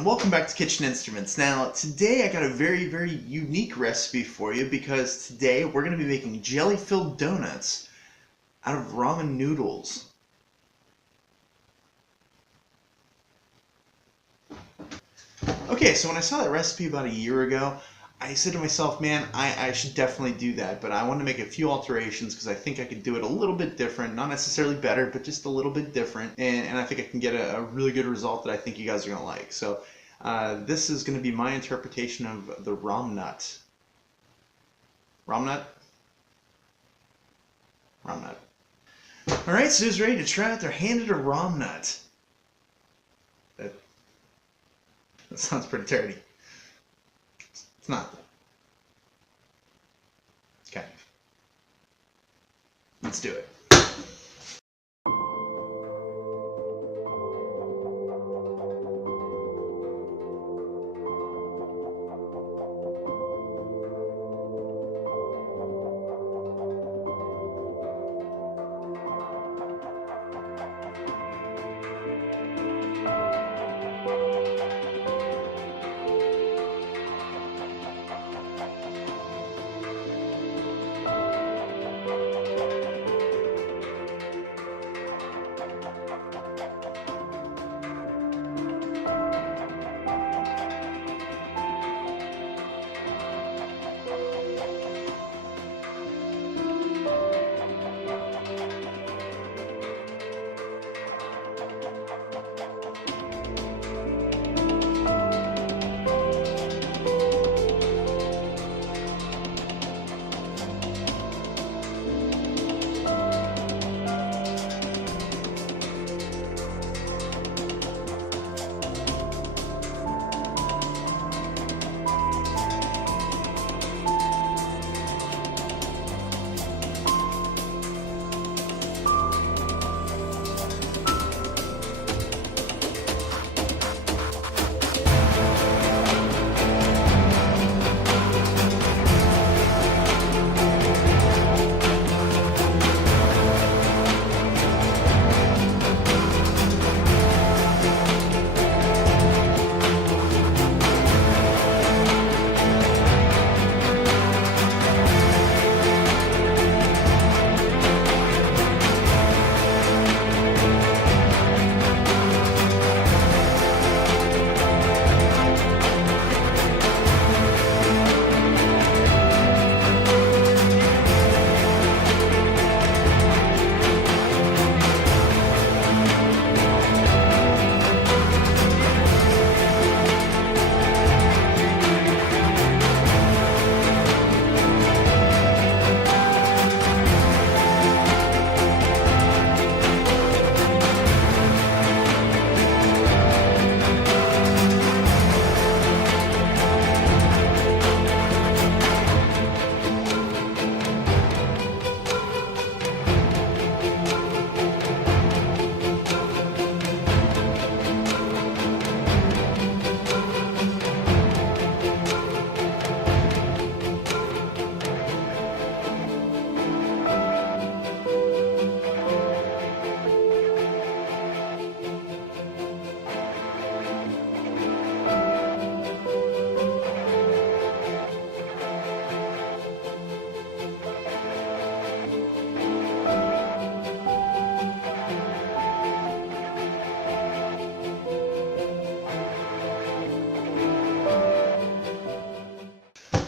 and welcome back to Kitchen Instruments. Now, today I got a very unique recipe for you because today we're going to be making jelly-filled donuts out of ramen noodles. Okay, so when I saw that recipe about a year ago, I said to myself, man, I should definitely do that, but I want to make a few alterations because I think I could do it a little bit different, not necessarily better, but just a little bit different, and I think I can get a really good result that I think you guys are going to like. So this is going to be my interpretation of the ramen nut. Ramen nut? Ramen nut. Alright, so who's ready to try out their handed a ramen nut? That sounds pretty dirty. It's not. It's kind of. Let's do it.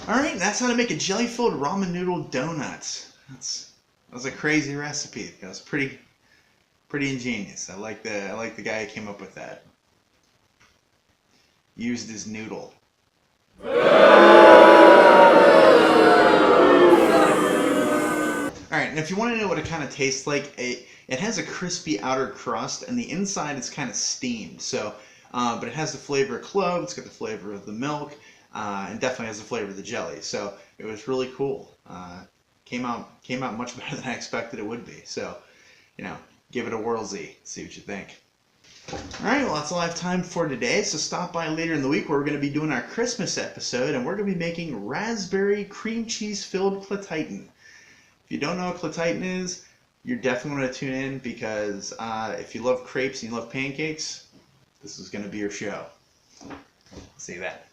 Alright, that's how to make a jelly-filled ramen noodle donut. That was a crazy recipe. That was pretty ingenious. I like the guy who came up with that. Used his noodle. Alright, and if you want to know what it kind of tastes like, it has a crispy outer crust, and the inside is kind of steamed. So, but it has the flavor of cloves, it's got the flavor of the milk, and definitely has the flavor of the jelly. So it was really cool. Came out much better than I expected it would be. So, you know, give it a whirl-y. See what you think. Alright, well that's all I have time for today, so stop by later in the week where we're going to be doing our Christmas episode, and we're going to be making raspberry cream cheese filled Cloves. If you don't know what Cloves is, you're definitely going to tune in because if you love crepes and you love pancakes, this is going to be your show. See that.